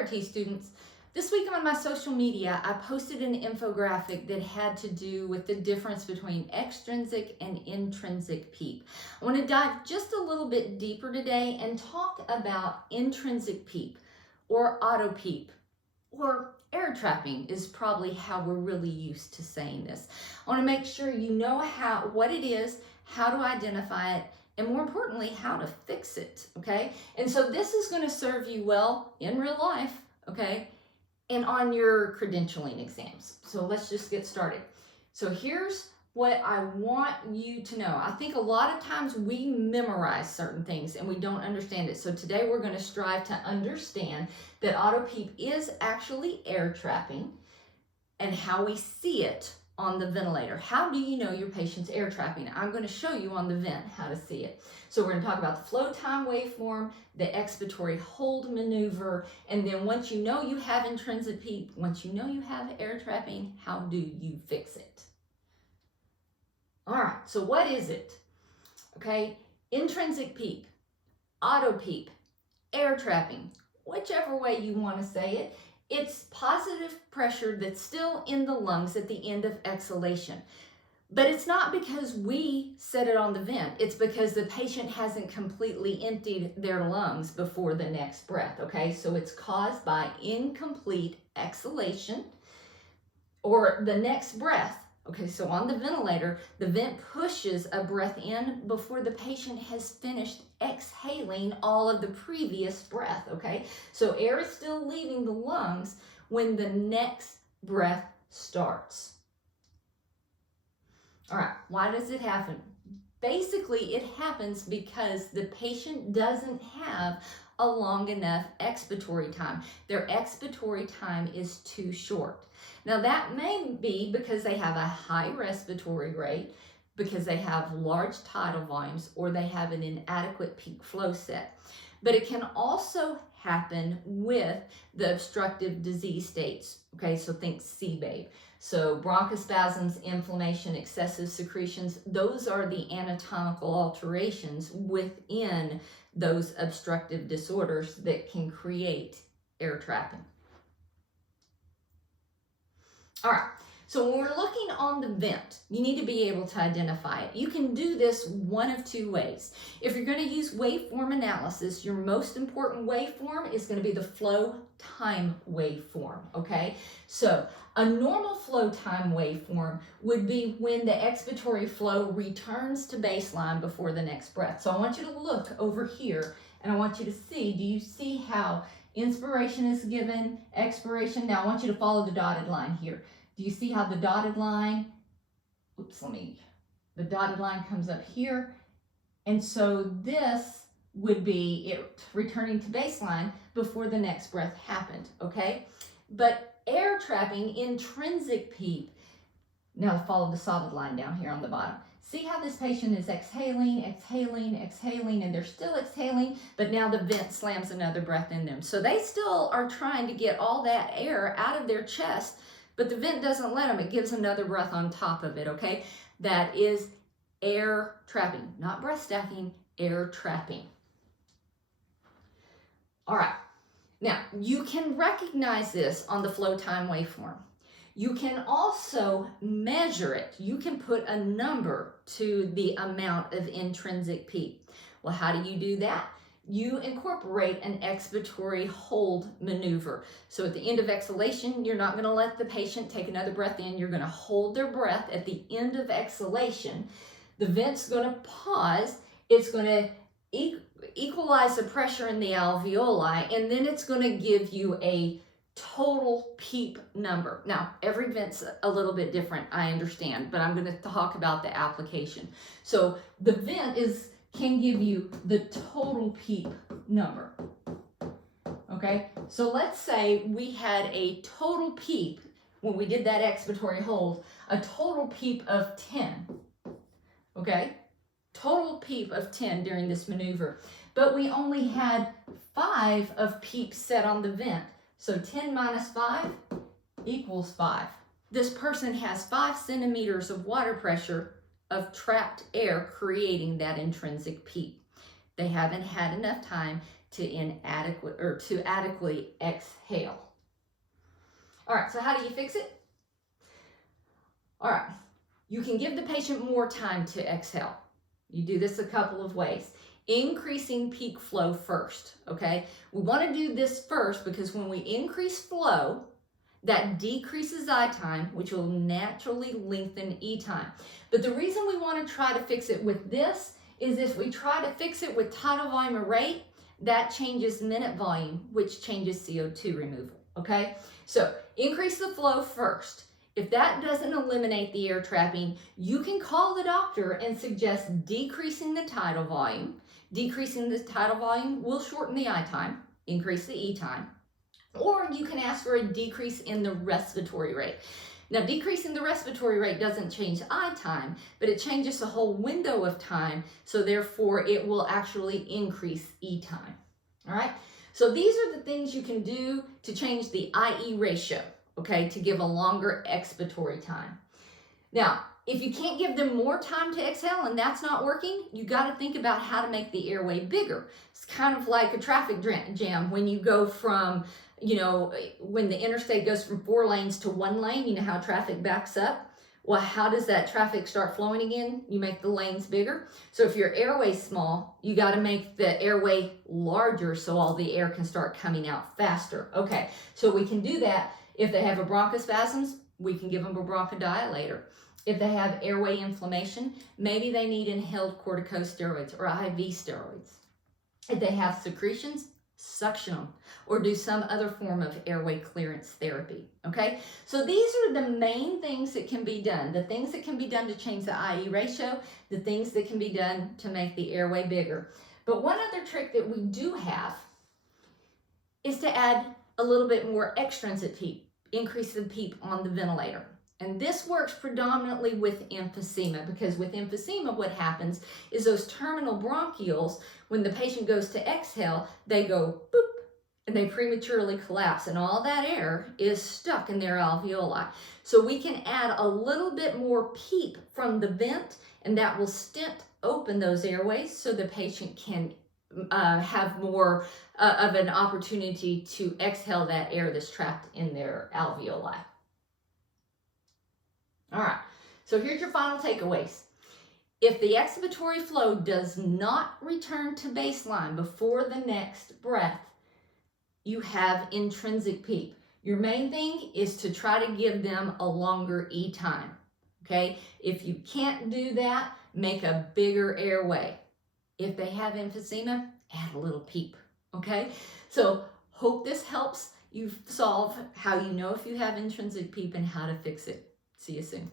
Respiratory students, this week on my social media, I posted an infographic that had to do with the difference between extrinsic and intrinsic PEEP. I want to dive just a little bit deeper today and talk about intrinsic PEEP or auto-PEEP, or air trapping is probably how we're really used to saying this. I want to make sure you know what it is, how to identify it, and more importantly, how to fix it, okay? And so this is going to serve you well in real life, okay, and on your credentialing exams. So let's just get started. So here's what I want you to know. I think a lot of times we memorize certain things and we don't understand it. So today we're going to strive to understand that auto-PEEP is actually air trapping and how we see it on the ventilator. How do you know your patient's air trapping? I'm going to show you on the vent how to see it. So we're going to talk about the flow time waveform, the expiratory hold maneuver, and then once you know you have intrinsic PEEP, once you know you have air trapping, how do you fix it? All right, so what is it? Okay, intrinsic PEEP, auto-PEEP, air trapping, whichever way you want to say it. It's positive pressure that's still in the lungs at the end of exhalation. But it's not because we set it on the vent. It's because the patient hasn't completely emptied their lungs before the next breath, okay? So it's caused by incomplete exhalation or the next breath. Okay, so on the ventilator, the vent pushes a breath in before the patient has finished exhaling all of the previous breath, okay? So air is still leaving the lungs when the next breath starts. All right, why does it happen? Basically, it happens because the patient doesn't have a long enough expiratory time. Their expiratory time is too short. Now that may be because they have a high respiratory rate, because they have large tidal volumes, or they have an inadequate peak flow set. But it can also happen with the obstructive disease states. Okay, so think CBAVE. So bronchospasms, inflammation, excessive secretions, those are the anatomical alterations within those obstructive disorders that can create air trapping. All right, so when we're looking on the vent, you need to be able to identify it. You can do this one of two ways. If you're going to use waveform analysis, your most important waveform is going to be the flow time waveform, okay? So a normal flow time waveform would be when the expiratory flow returns to baseline before the next breath. So I want you to look over here and I want you to see, do you see how inspiration is given, expiration? Now I want you to follow the dotted line here. Do you see how the dotted line, the dotted line comes up here. And so this would be it returning to baseline before the next breath happened, okay? But air trapping, intrinsic PEEP, now follow the solid line down here on the bottom. See how this patient is exhaling, exhaling, exhaling, and they're still exhaling, but now the vent slams another breath in them. So they still are trying to get all that air out of their chest, but the vent doesn't let them. It gives another breath on top of it, okay? That is air trapping, not breath stacking, air trapping. All right, now you can recognize this on the flow time waveform. You can also measure it. You can put a number to the amount of intrinsic PEEP. Well, how do you do that? You incorporate an expiratory hold maneuver. So at the end of exhalation, you're not going to let the patient take another breath in. You're going to hold their breath at the end of exhalation. The vent's going to pause. It's going to equalize the pressure in the alveoli, and then it's going to give you a total PEEP number. Now, every vent's a little bit different, I understand, but I'm going to talk about the application. So the vent can give you the total PEEP number. Okay, so let's say we had a total PEEP, when we did that expiratory hold, a total PEEP of 10. Okay, total PEEP of 10 during this maneuver, but we only had 5 of PEEP set on the vent. So 10 minus 5 equals 5. This person has 5 centimeters of water pressure of trapped air creating that intrinsic PEEP. They haven't had enough time to adequately exhale. All right, so how do you fix it? All right, you can give the patient more time to exhale. You do this a couple of ways. Increasing peak flow first, okay? We want to do this first because when we increase flow, that decreases I time, which will naturally lengthen E time. But the reason we want to try to fix it with this is if we try to fix it with tidal volume or rate, that changes minute volume, which changes CO2 removal, okay? So increase the flow first. If that doesn't eliminate the air trapping, you can call the doctor and suggest decreasing the tidal volume. Decreasing the tidal volume will shorten the I time, increase the E time. Or you can ask for a decrease in the respiratory rate. Now, decreasing the respiratory rate doesn't change I time, but it changes the whole window of time, so therefore it will actually increase E time. All right? So these are the things you can do to change the IE ratio, okay, to give a longer expiratory time. Now, if you can't give them more time to exhale and that's not working, you got to think about how to make the airway bigger. It's kind of like a traffic jam when you go from, when the interstate goes from 4 lanes to 1 lane, you know how traffic backs up? Well, how does that traffic start flowing again? You make the lanes bigger. So if your airway's small, you got to make the airway larger so all the air can start coming out faster. Okay, so we can do that. If they have a bronchospasms, we can give them a bronchodilator. If they have airway inflammation, maybe they need inhaled corticosteroids or IV steroids. If they have secretions, suction them or do some other form of airway clearance therapy, okay? So these are the main things that can be done. The things that can be done to change the IE ratio, the things that can be done to make the airway bigger. But one other trick that we do have is to add a little bit more extrinsic PEEP, increase the PEEP on the ventilator. And this works predominantly with emphysema, because with emphysema, what happens is those terminal bronchioles, when the patient goes to exhale, they go boop, and they prematurely collapse, and all that air is stuck in their alveoli. So we can add a little bit more PEEP from the vent, and that will stent open those airways so the patient can have more of an opportunity to exhale that air that's trapped in their alveoli. All right, so here's your final takeaways. If the expiratory flow does not return to baseline before the next breath, you have intrinsic PEEP. Your main thing is to try to give them a longer E time, okay? If you can't do that, make a bigger airway. If they have emphysema, add a little PEEP, okay? So hope this helps you solve how you know if you have intrinsic PEEP and how to fix it. See you soon.